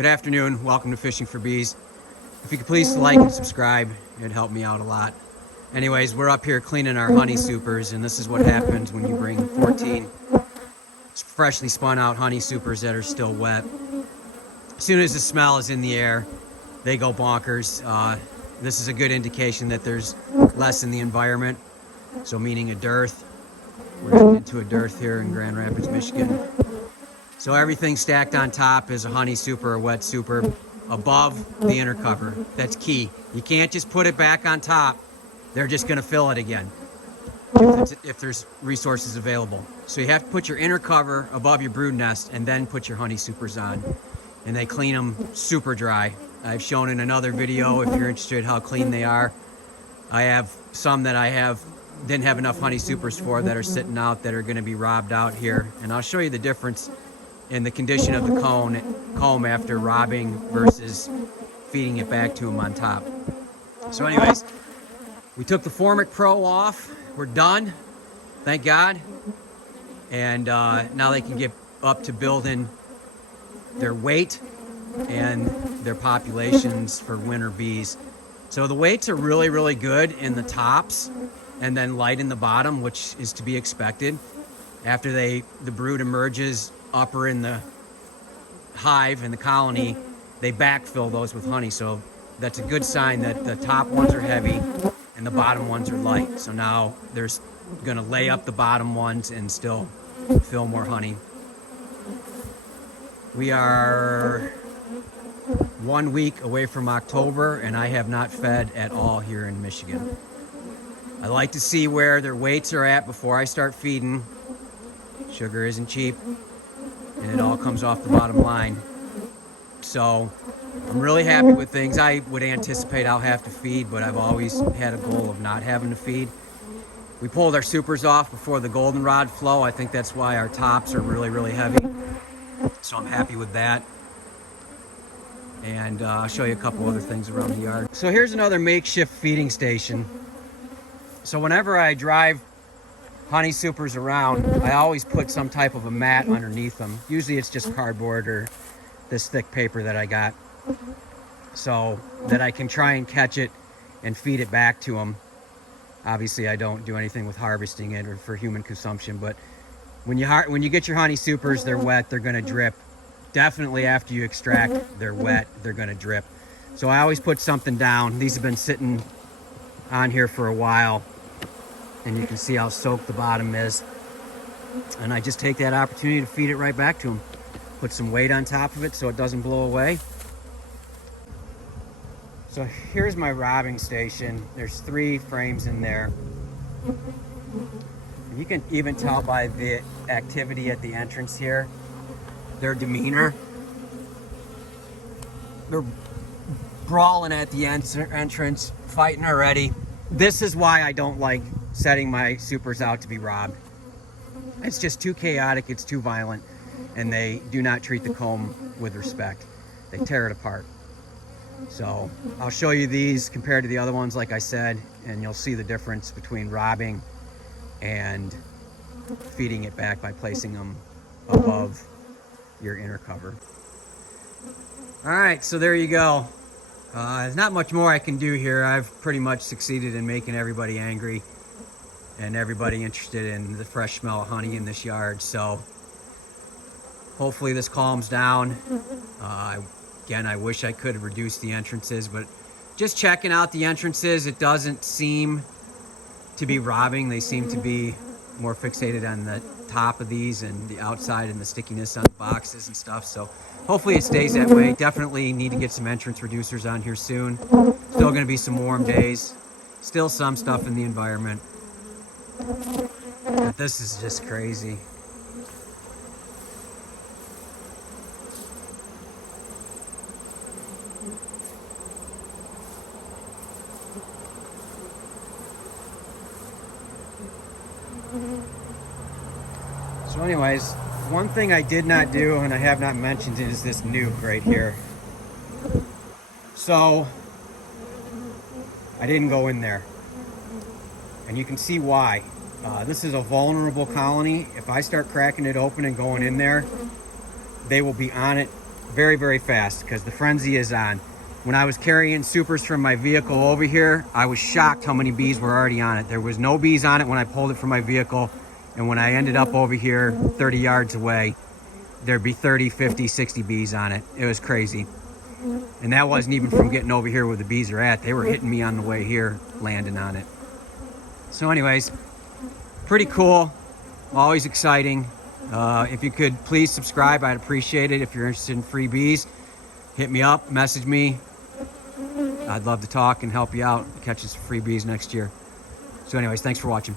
Good afternoon, welcome to Fishing for Bees. If you could please like and subscribe, it'd help me out a lot. Anyways, we're up here cleaning our honey supers, and this is what happens when you bring 14 freshly spun out honey supers that are still wet. As soon as the smell is in the air, they go bonkers. This is a good indication that there's less in the environment, so meaning a dearth. We're getting into a dearth here in Grand Rapids, Michigan. So everything stacked on top is a honey super or wet super above the inner cover. That's key. You can't just put it back on top. They're just going to fill it again if there's resources available. So you have to put your inner cover above your brood nest and then put your honey supers on. And they clean them super dry. I've shown in another video, if you're interested, how clean they are. I have some that didn't have enough honey supers for that are sitting out that are going to be robbed out here. And I'll show you the difference in the condition of the comb after robbing versus feeding it back to them on top. So anyways, we took the Formic Pro off. We're done, thank God. And now they can get up to building their weight and their populations for winter bees. So the weights are really, really good in the tops and then light in the bottom, which is to be expected. After the brood emerges upper in the hive in the colony, they backfill those with honey. So that's a good sign that the top ones are heavy and the bottom ones are light. So now there's gonna lay up the bottom ones and still fill more honey. We are 1 week away from October and I have not fed at all here in Michigan. I like to see where their weights are at before I start feeding. Sugar isn't cheap and it all comes off the bottom line. So I'm really happy with things. I would anticipate I'll have to feed, but I've always had a goal of not having to feed. We pulled our supers off before the goldenrod flow. I think that's why our tops are really, really heavy. So I'm happy with that. And I'll show you a couple other things around the yard. So here's another makeshift feeding station. So whenever I drive honey supers around, I always put some type of a mat underneath them. Usually it's just cardboard or this thick paper that I got, so that I can try and catch it and feed it back to them. Obviously I don't do anything with harvesting it or for human consumption, but when you get your honey supers, they're wet, they're gonna drip. Definitely after you extract, they're wet, they're gonna drip. So I always put something down. These have been sitting on here for a while, and you can see how soaked the bottom is. And I just take that opportunity to feed it right back to them. Put some weight on top of it so it doesn't blow away. So here's my robbing station. There's 3 frames in there. You can even tell by the activity at the entrance here, their demeanor. They're brawling at the entrance, fighting already. This is why I don't like setting my supers out to be robbed. It's just too chaotic, it's too violent, and they do not treat the comb with respect. They tear it apart. So I'll show you these compared to the other ones, like I said, and you'll see the difference between robbing and feeding it back by placing them above your inner cover. All right, so there you go. There's not much more I can do here. I've pretty much succeeded in making everybody angry and everybody interested in the fresh smell of honey in this yard. So hopefully this calms down. Again, I wish I could reduce the entrances, but just checking out the entrances, it doesn't seem to be robbing. They seem to be more fixated on the top of these and the outside and the stickiness on the boxes and stuff. So hopefully it stays that way. Definitely need to get some entrance reducers on here soon. Still going to be some warm days. Still some stuff in the environment. But this is just crazy. So anyways, one thing I did not do and I have not mentioned is this nuke right here. So I didn't go in there, and you can see why. This is a vulnerable colony. If I start cracking it open and going in there, they will be on it very, very fast because the frenzy is on. When I was carrying supers from my vehicle over here, I was shocked how many bees were already on it. There was no bees on it when I pulled it from my vehicle. And when I ended up over here 30 yards away, there'd be 30, 50, 60 bees on it. It was crazy. And that wasn't even from getting over here where the bees are at. They were hitting me on the way here, landing on it. So anyways, pretty cool, always exciting. If you could please subscribe, I'd appreciate it. If you're interested in freebies, hit me up, message me. I'd love to talk and help you out, catch us some freebies next year. So anyways, thanks for watching.